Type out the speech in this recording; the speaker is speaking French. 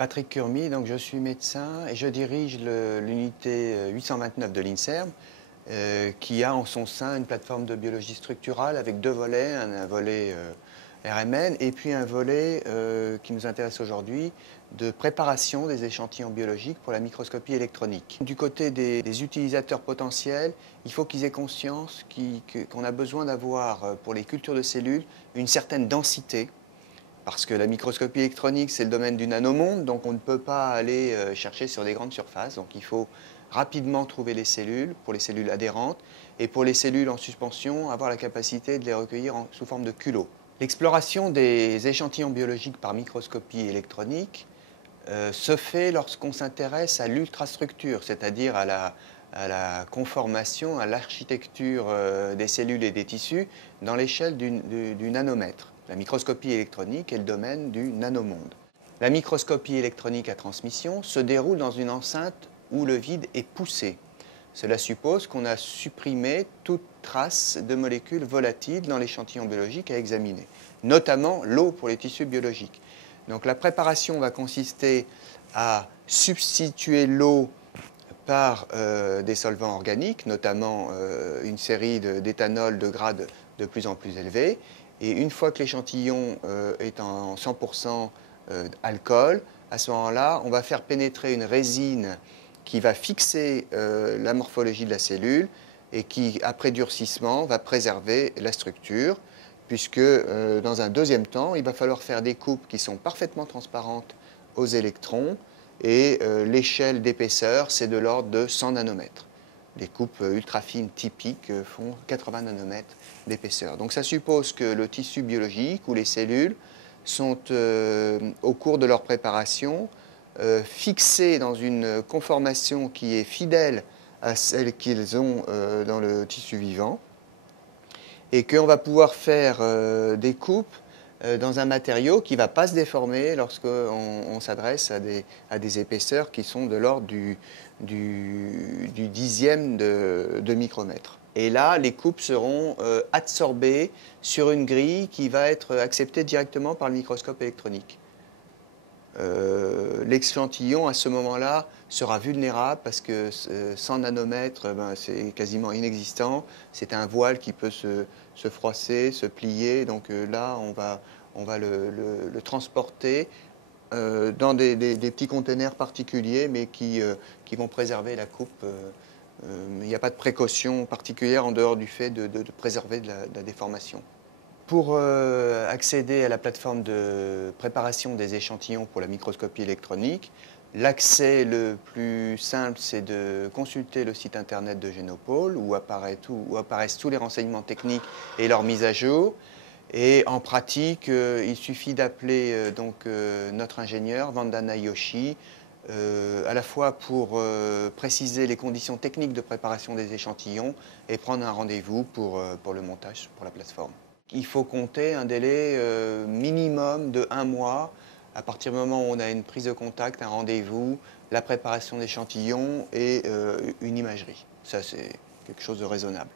Patrick Curmy, donc je suis médecin et je dirige l'unité 829 de l'INSERM qui a en son sein une plateforme de biologie structurale avec deux volets, un volet RMN et puis un volet qui nous intéresse aujourd'hui de préparation des échantillons biologiques pour la microscopie électronique. Du côté des utilisateurs potentiels, il faut qu'ils aient conscience qu'on a besoin d'avoir pour les cultures de cellules une certaine densité. Parce que la microscopie électronique, c'est le domaine du nanomonde, donc on ne peut pas aller chercher sur des grandes surfaces. Donc il faut rapidement trouver les cellules, pour les cellules adhérentes, et pour les cellules en suspension, avoir la capacité de les recueillir sous forme de culots. L'exploration des échantillons biologiques par microscopie électronique se fait lorsqu'on s'intéresse à l'ultrastructure, c'est-à-dire à la conformation, à l'architecture des cellules et des tissus dans l'échelle du nanomètre. La microscopie électronique est le domaine du nanomonde. La microscopie électronique à transmission se déroule dans une enceinte où le vide est poussé. Cela suppose qu'on a supprimé toute trace de molécules volatiles dans l'échantillon biologique à examiner, notamment l'eau pour les tissus biologiques. Donc la préparation va consister à substituer l'eau par des solvants organiques, notamment une série d'éthanol de grade de plus en plus élevé. Et une fois que l'échantillon est en 100% alcool, à ce moment-là, on va faire pénétrer une résine qui va fixer la morphologie de la cellule et qui, après durcissement, va préserver la structure, puisque dans un deuxième temps, il va falloir faire des coupes qui sont parfaitement transparentes aux électrons, et l'échelle d'épaisseur, c'est de l'ordre de 100 nanomètres. Les coupes ultra fines typiques font 80 nanomètres d'épaisseur. Donc ça suppose que le tissu biologique ou les cellules sont, au cours de leur préparation, fixées dans une conformation qui est fidèle à celle qu'ils ont dans le tissu vivant, et qu'on va pouvoir faire des coupes dans un matériau qui ne va pas se déformer lorsqu'on s'adresse à des épaisseurs qui sont de l'ordre du dixième de micromètre. Et là, les coupes seront adsorbées sur une grille qui va être acceptée directement par le microscope électronique. L'échantillon, à ce moment-là, sera vulnérable parce que 100 nanomètres, c'est quasiment inexistant. C'est un voile qui peut se froisser, se plier. Donc là, on va le transporter dans des petits containers particuliers, mais qui vont préserver la coupe. Il n'y a pas de précaution particulière en dehors du fait de préserver de la déformation. Pour accéder à la plateforme de préparation des échantillons pour la microscopie électronique, l'accès le plus simple, c'est de consulter le site internet de Génopole où apparaissent tous les renseignements techniques et leur mise à jour. Et en pratique, il suffit d'appeler notre ingénieur, Vandana Yoshi, à la fois pour préciser les conditions techniques de préparation des échantillons et prendre un rendez-vous pour le montage pour la plateforme. Il faut compter un délai minimum de 1 mois à partir du moment où on a une prise de contact, un rendez-vous, la préparation d'échantillons et une imagerie. Ça, c'est quelque chose de raisonnable.